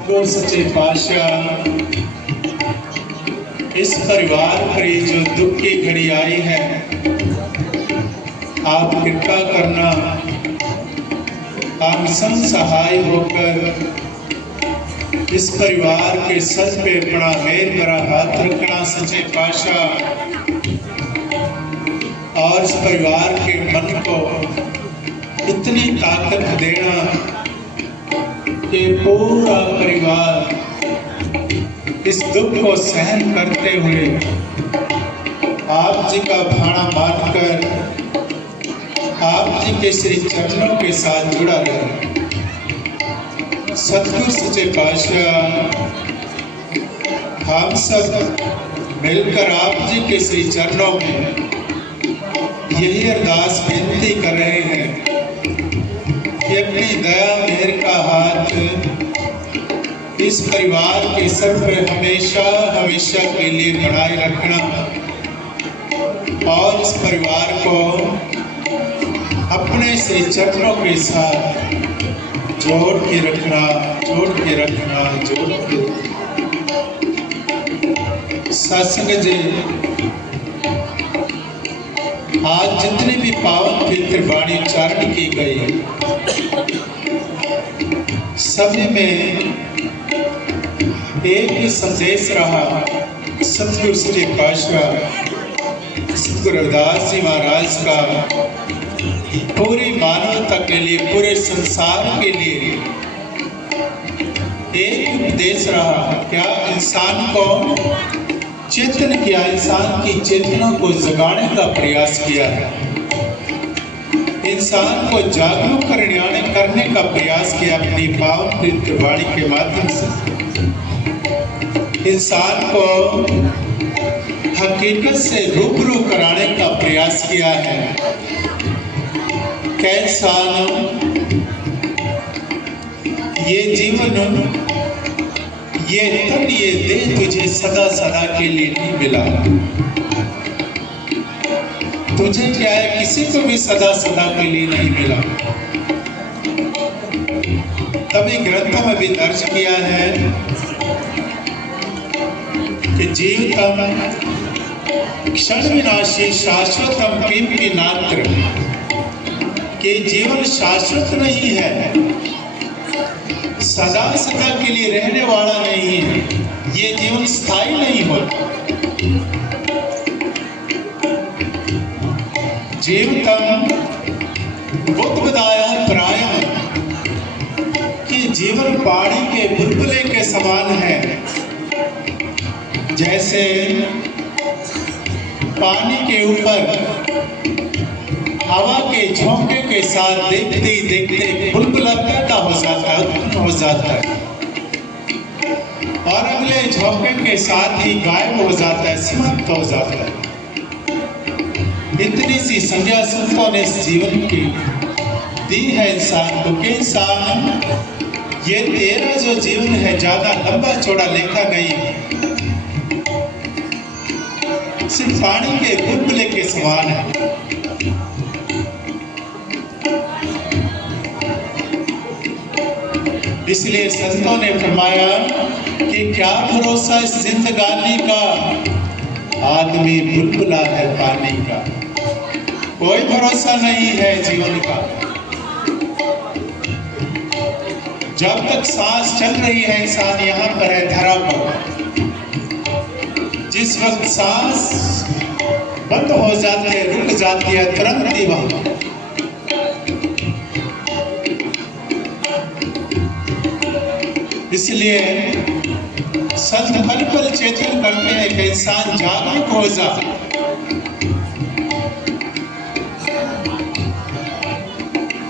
गुरु सच्चे पातशाह, इस परिवार पर जो दुख की घड़ी आई है, आप कृपा करना, हम सब सहाय होकर इस परिवार के सर पे अपना मेहर भरा हाथ रखना सच्चे पातशाह, और इस परिवार के मन को इतनी ताकत देना कि पूरा परिवार इस दुख को सहन करते हुए आप जी का भाड़ा मानकर आप जी के श्री चरणों के साथ जुड़ा रहे। सतगुरु सच्चे पातशाह, हम सब मिलकर आप जी के श्री चरणों में यही अरदास बेनती कर रहे हैं कि अपनी दया मेहर का हाथ इस परिवार के सर पर हमेशा हमेशा के लिए बनाए रखना, और इस परिवार को अपने श्री चरणों के साथ जोड़ के रखना, जोड़ के रखना, जोड़ के सत्संग जी। आज जितनी भी पावन पवित्र वाणी उच्चारण की गई, सभी में एक ही संदेश रहा। सतगुरु सच्चे पातशाह सतगुरु रविदास जी महाराज का पूरी मानवता के लिए, पूरे संसार के लिए एक उपदेश रहा। क्या इंसान को चेतन किया, इंसान की चेतना को जगाने का प्रयास किया है, इंसान को जागरूक करने का प्रयास किया अपनी पावन पवित्र वाणी के माध्यम से। इंसान को हकीकत से रूबरू कराने का प्रयास किया है। कैसा ये जीवन, ये तन, ये देह तुझे सदा सदा के लिए नहीं मिला। तुझे क्या है, किसी को भी सदा सदा के लिए नहीं मिला। तभी ग्रंथों में भी दर्ज किया है कि जीवतम क्षण विनाशी शाश्वतम किंपि नात्र, कि जीवन शाश्वत नहीं है, सदा सदा के लिए रहने वाला नहीं है, ये जीवन स्थायी नहीं होता। जीवतम बुद्धदाय प्रायम, कि जीवन पानी के बुलबुले के समान है। जैसे पानी के ऊपर हवा के झोंके के साथ देखते ही देखते बुलबुला पैदा हो जाता है, उत्पन्न हो जाता है, और अगले झोंके के साथ ही गायब हो जाता है, समाप्त हो जाता है। इतनी सी संज्ञा संतों ने इस जीवन की दी है इंसान को, कि इंसान ये तेरा जो जीवन है ज्यादा लंबा चौड़ा लेखा नहीं है, सिर्फ पानी के बुलबुले के समान है। इसलिए संतों ने फरमाया कि क्या भरोसा इस जिंदगानी का, आदमी बुलबुला है पानी का, कोई भरोसा नहीं है जीवन का। जब तक सांस चल रही है, इंसान यहाँ पर है धरा पर, जिस वक्त सांस बंद हो जाती है, रुक जाती है, तुरंत ही वहां इसलिए संत पल पल चेतन करते हैं कि इंसान जागरूक हो जाए।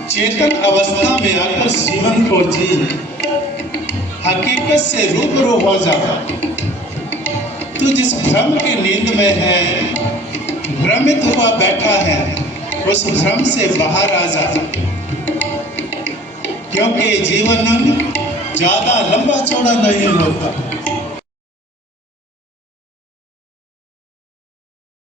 चेतन अवस्था में आकर जीवन को जी, हकीकत से रूबरू हो जाए। तू जिस भ्रम की नींद में है, भ्रमित हुआ बैठा है, उस भ्रम से बाहर आ जा, क्योंकि जीवन ज्यादा लंबा चौड़ा नहीं होता।